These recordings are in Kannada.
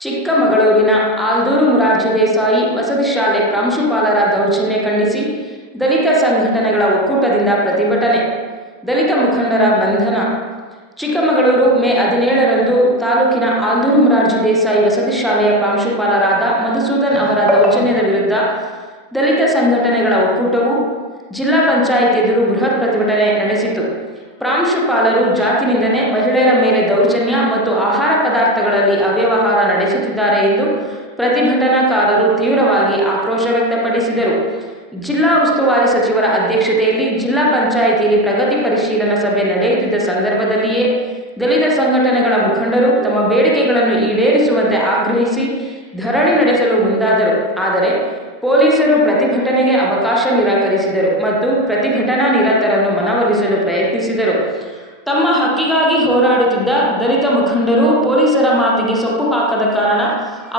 ಚಿಕ್ಕಮಗಳೂರಿನ ಆಲ್ದೂರು ಮೊರಾರ್ಜಿ ದೇಸಾಯಿ ವಸತಿ ಶಾಲೆ ಪ್ರಾಂಶುಪಾಲರ ದೌರ್ಜನ್ಯ ಖಂಡಿಸಿ ದಲಿತ ಸಂಘಟನೆಗಳ ಒಕ್ಕೂಟದಿಂದ ಪ್ರತಿಭಟನೆ. ದಲಿತ ಮುಖಂಡರ ಬಂಧನ. ಚಿಕ್ಕಮಗಳೂರು ಮೇ 17ರಂದು ತಾಲೂಕಿನ ಆಲ್ದೂರು ಮೊರಾರ್ಜಿ ದೇಸಾಯಿ ವಸತಿ ಶಾಲೆಯ ಪ್ರಾಂಶುಪಾಲರಾದ ಮಧುಸೂದನ್ ಅವರ ದೌರ್ಜನ್ಯದ ವಿರುದ್ಧ ದಲಿತ ಸಂಘಟನೆಗಳ ಒಕ್ಕೂಟವು ಜಿಲ್ಲಾ ಪಂಚಾಯತ್ ಎದುರು ಬೃಹತ್ ಪ್ರತಿಭಟನೆ ನಡೆಸಿತು. ಪ್ರಾಂಶುಪಾಲರು ಜಾತಿ ನಿಂದನೆ, ಮಹಿಳೆಯರ ಮೇಲೆ ದೌರ್ಜನ್ಯ ಮತ್ತು ಆಹಾರ ಪದಾರ್ಥಗಳಲ್ಲಿ ಅವ್ಯವಹಾರ ನಡೆಸುತ್ತಿದ್ದಾರೆ ಎಂದು ಪ್ರತಿಭಟನಾಕಾರರು ತೀವ್ರವಾಗಿ ಆಕ್ರೋಶ ವ್ಯಕ್ತಪಡಿಸಿದರು. ಜಿಲ್ಲಾ ಉಸ್ತುವಾರಿ ಸಚಿವರ ಅಧ್ಯಕ್ಷತೆಯಲ್ಲಿ ಜಿಲ್ಲಾ ಪಂಚಾಯಿತಿಯಲ್ಲಿ ಪ್ರಗತಿ ಪರಿಶೀಲನಾ ಸಭೆ ನಡೆಯುತ್ತಿದ್ದ ಸಂದರ್ಭದಲ್ಲಿಯೇ ದಲಿತ ಸಂಘಟನೆಗಳ ಮುಖಂಡರು ತಮ್ಮ ಬೇಡಿಕೆಗಳನ್ನು ಈಡೇರಿಸುವಂತೆ ಆಗ್ರಹಿಸಿ ಧರಣಿ ನಡೆಸಲು ಮುಂದಾದರು. ಆದರೆ ಪೊಲೀಸರು ಪ್ರತಿಭಟನೆಗೆ ಅವಕಾಶ ನಿರಾಕರಿಸಿದರು ಮತ್ತು ಪ್ರತಿಭಟನಾ ನಿರತರನ್ನು ಮನವೊಲಿಸಲು ಪ್ರಯತ್ನಿಸಿದರು. ತಮ್ಮ ಹಕ್ಕಿಗಾಗಿ ಹೋರಾಡುತ್ತಿದ್ದ ದಲಿತ ಮುಖಂಡರು ಪೊಲೀಸರ ಮಾತಿಗೆ ಸೊಪ್ಪು ಹಾಕದ ಕಾರಣ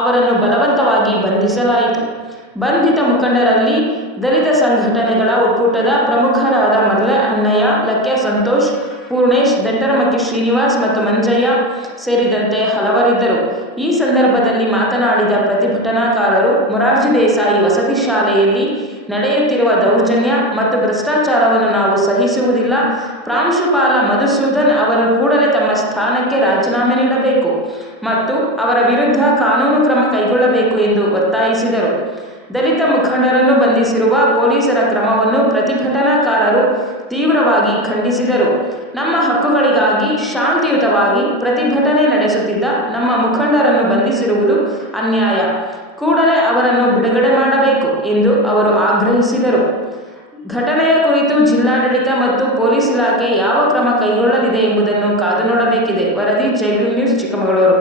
ಅವರನ್ನು ಬಲವಂತವಾಗಿ ಬಂಧಿಸಲಾಯಿತು. ಬಂಧಿತ ಮುಖಂಡರಲ್ಲಿ ದಲಿತ ಸಂಘಟನೆಗಳ ಒಕ್ಕೂಟದ ಪ್ರಮುಖರಾದ ಮರ್ಲೆ ಅಣ್ಣಯ್ಯ, ಲಕ್ಯ ಸಂತೋಷ್, ಪೂರ್ಣೇಶ್, ದಂಟರಮಕ್ಕಿ ಶ್ರೀನಿವಾಸ್ ಮತ್ತು ಮಂಜಯ್ಯ ಸೇರಿದಂತೆ ಹಲವರಿದ್ದರು. ಈ ಸಂದರ್ಭದಲ್ಲಿ ಮಾತನಾಡಿದ ಪ್ರತಿಭಟನಾಕಾರರು, ಮೊರಾರ್ಜಿ ದೇಸಾಯಿ ವಸತಿ ಶಾಲೆಯಲ್ಲಿ ನಡೆಯುತ್ತಿರುವ ದೌರ್ಜನ್ಯ ಮತ್ತು ಭ್ರಷ್ಟಾಚಾರವನ್ನು ನಾವು ಸಹಿಸುವುದಿಲ್ಲ. ಪ್ರಾಂಶುಪಾಲ ಮಧುಸೂದನ್ ಅವರು ಕೂಡಲೇ ತಮ್ಮ ಸ್ಥಾನಕ್ಕೆ ರಾಜೀನಾಮೆ ನೀಡಬೇಕು ಮತ್ತು ಅವರ ವಿರುದ್ಧ ಕಾನೂನು ಕ್ರಮ ಕೈಗೊಳ್ಳಬೇಕು ಎಂದು ಒತ್ತಾಯಿಸಿದರು. ದಲಿತ ಮುಖಂಡರನ್ನು ಬಂಧಿಸಿರುವ ಪೊಲೀಸರ ಕ್ರಮವನ್ನು ಪ್ರತಿಭಟನಾಕಾರರು ತೀವ್ರವಾಗಿ ಖಂಡಿಸಿದರು. ನಮ್ಮ ಹಕ್ಕುಗಳಿಗಾಗಿ ಶಾಂತಿಯುತವಾಗಿ ಪ್ರತಿಭಟನೆ ನಡೆಸುತ್ತಿದ್ದ ನಮ್ಮ ಮುಖಂಡರನ್ನು ಬಂಧಿಸಿರುವುದು ಅನ್ಯಾಯ. ಕೂಡಲೇ ಅವರನ್ನು ಬಿಡುಗಡೆ ಮಾಡಬೇಕು ಎಂದು ಅವರು ಆಗ್ರಹಿಸಿದರು. ಘಟನೆಯ ಕುರಿತು ಜಿಲ್ಲಾಡಳಿತ ಮತ್ತು ಪೊಲೀಸ್ ಇಲಾಖೆ ಯಾವ ಕ್ರಮ ಕೈಗೊಳ್ಳಲಿದೆ ಎಂಬುದನ್ನು ಕಾದು ನೋಡಬೇಕಿದೆ. ವರದಿ ಜೈ ಭೀಮ್ ನ್ಯೂಸ್, ಚಿಕ್ಕಮಗಳೂರು.